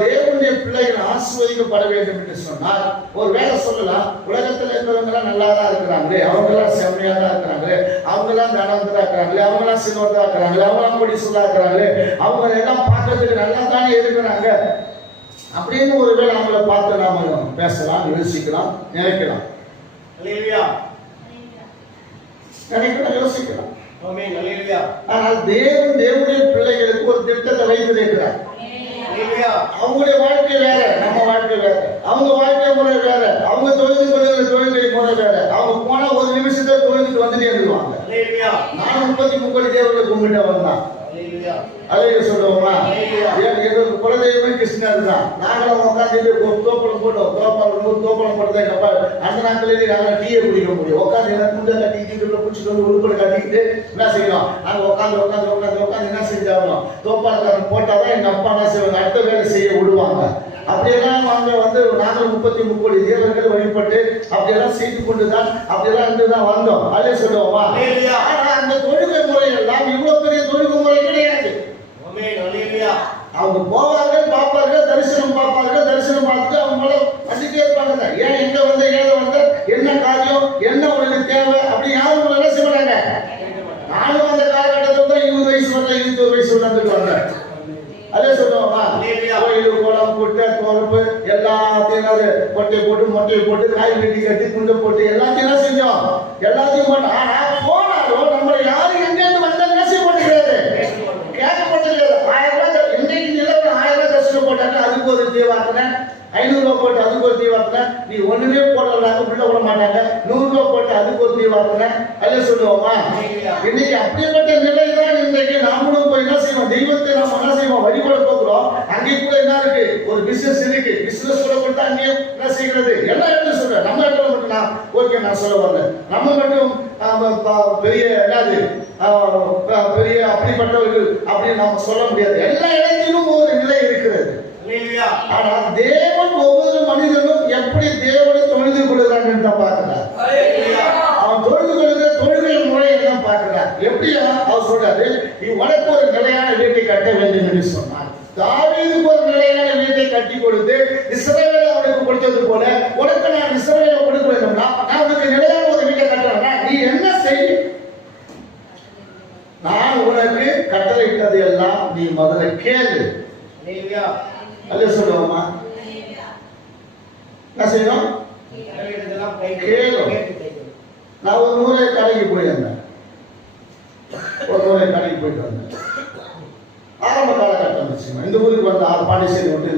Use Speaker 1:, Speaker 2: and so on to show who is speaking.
Speaker 1: தேவனுடைய பிள்ளைகள் ஆசிர்வதிக்கப்பட வேண்டும் என்று சொன்னால் ஒரு வேலை சொல்லலாம் உலகத்துல இருக்கிறவங்க எல்லாம் நல்லா தான் இருக்கிறாங்களே அவங்க எல்லாம் செம்மையா தான் இருக்கிறாங்களே அவங்க எல்லாம் தனவந்தரா இருக்கிறாங்களே அவங்க எல்லாம் சின்னவந்தரா இருக்கிறாங்களே அவங்க எல்லாம் கொடி சொல்லா இருக்கிறாங்களே அவங்க எல்லாம் பார்க்கறதுக்கு நல்லா தானே இருக்கிறாங்க. அப்படின்னு ஒரு வேளை அவங்கள பார்த்து நாம பேசலாம் யோசிக்கலாம் நினைக்கலாம். நினைக்கலாம் யோசிக்கலாம். ஆனால் தேவன் தேவனுடைய பிள்ளைகளுக்கு ஒரு திட்டத்தை வைத்திருக்கிறார்
Speaker 2: Hallelujah.
Speaker 1: அவங்களுடைய வாழ்க்கை வேற நம்ம வாழ்க்கை வேற. அவங்க வாழ்க்கை முறை வேற அவங்க தொழில் கொள்கிற தொழில்முறை முறை வேற. அவங்க போனா ஒரு நிமிஷத்துல தொழிலுக்கு வந்துட்டே இருந்துருவாங்க
Speaker 2: Hallelujah.
Speaker 1: நான் முப்பத்தி முப்பது தேவர்களை கும்பிட்டவன் தான்
Speaker 2: Hallelujah.
Speaker 1: அதை சொல்லுவோமா? எங்களுக்கு குலதெய்வமே கிருஷ்ணர் தான் நாங்களும் உட்காந்து தோப்பளம் போட்டோம் தோப்பளம் தோப்பளம் போட்டதே கப்பா அந்த நாட்களிலே நாங்கள் டீயை குடிக்க முடியும். உட்காந்து என்ன துண்டை கட்டிக்கிட்டு பிடிச்சிட்டு வந்து உருப்படி கட்டிக்கிட்டு என்ன நாங்கள் உட்காந்து உட்காந்து போட்டாதான் எங்க அப்பா என்ன செய்வாங்க? அடுத்த வேலை செய்ய விடுவாங்க. அப்படியெல்லாம் அவங்க வந்து நாங்கள் முப்பத்தி முப்பது தேவர்கள் வழிபட்டு அப்படியெல்லாம் செய்து கொண்டுதான் அப்படியெல்லாம் இருந்து தான் வந்தோம். அதே சொல்லுவோமா?
Speaker 2: Hallelujah.
Speaker 1: ஆனா அந்த தொழுகை முறை எல்லாம் இவ்வளவு பெரிய தொழுகை முறை கிடையாது. அவங்க போவார்கள் பார்ப்பார்கள் தரிசனம் பார்ப்பார்கள் தரிசனம் பார்த்து அவங்க மேல பண்ணிட்டே இருப்பாங்க. ஏன் எங்க வந்த ஏத வந்த என்ன காரியம் என்ன உங்களுக்கு தேவை அப்படி யாரும் உங்களை என்ன செய்ய மாட்டாங்க நானும் அந்த காலகட்டத்தில் தான் இருபது வயசு வரல இருபத்தொரு வயசு வந்துட்டு வந்தேன் அதே சொல்லுவோமா
Speaker 2: Hallelujah.
Speaker 1: கோயில் குளம் குட்டை குழம்பு எல்லாத்தையும் அது கொட்டை போட்டு மொட்டையை போட்டு காய் வெட்டி கட்டி துண்டை போட்டு எல்லாத்தையும் என்ன செஞ்சோம்? எல்லாத்தையும் போட்டோம் ஆனா போனாலும் நம்மளை யாரும் எங்கேருந்து வந்தா என்ன செய்ய மாட்டேங்கிறாரு கேட்கப்பட்டது ஆயிரம் ரூபாய் இன்னைக்கு நிலவரம் ஆயிரம் ரூபாய் தரிசனம் போட்டாங்க அதுக்கு ஒரு ஐநூறு ரூபாய் போட்டு அதுக்கு ஒரு தீவார்த்தனை நீ ஒண்ணுமே போடலாங்க உள்ள விட மாட்டாங்க. நூறு ரூபாய் போட்டு அதுக்கு ஒரு தீவார்த்தனை அல்ல சொல்லுவோமா? இன்னைக்கு அப்படிப்பட்ட நிலை நான் சொல்ல வரல நம்ம மட்டும் பெரிய என்னது? பெரிய அப்படிப்பட்டவர்கள் அப்படின்னு நாம சொல்ல முடியாது. எல்லா இடத்திலும் ஒரு நிலை இருக்கிறது. ஆனால் தேவன் ஒவ்வொரு மனிதனும் எப்படி தேவனை தொழுது கொள்கிறான் தான் பார்க்கிறார். அவன் தொழுது கொள்கிற தொழுகை முறையை தான் பார்க்கிறார். எப்படியா? அவர் சொல்றாரு நீ உனக்கு ஒரு நிலையான வீட்டை கட்ட வேண்டும் என்று சொன்னார். தாவீதுக்கு ஒரு நிலையான வீட்டை கட்டி கொடுத்து இஸ்ரவேலை அவனுக்கு கொடுத்தது போல உனக்கு நான் இஸ்ரவேலை கொடுக்க வேண்டும்னா நான் உனக்கு நிலையான ஒரு வீட்டை கட்டுறேன்னா நீ என்ன செய் நான் உனக்கு கட்டளையிட்டது எல்லாம் நீ முதல்ல கேளு. அல்ல சொல்லுவோமா? என்ன செய்யணும்? கேளும். நான் ஒரு முறை கடைக்கு போயிருந்தேன். ஒரு முறை கடைக்கு போயிட்டு வந்தேன். ஆரம்ப காலகட்டம் இந்த ஊருக்கு வந்த ஆறு பாண்டிச்சேரி விட்டு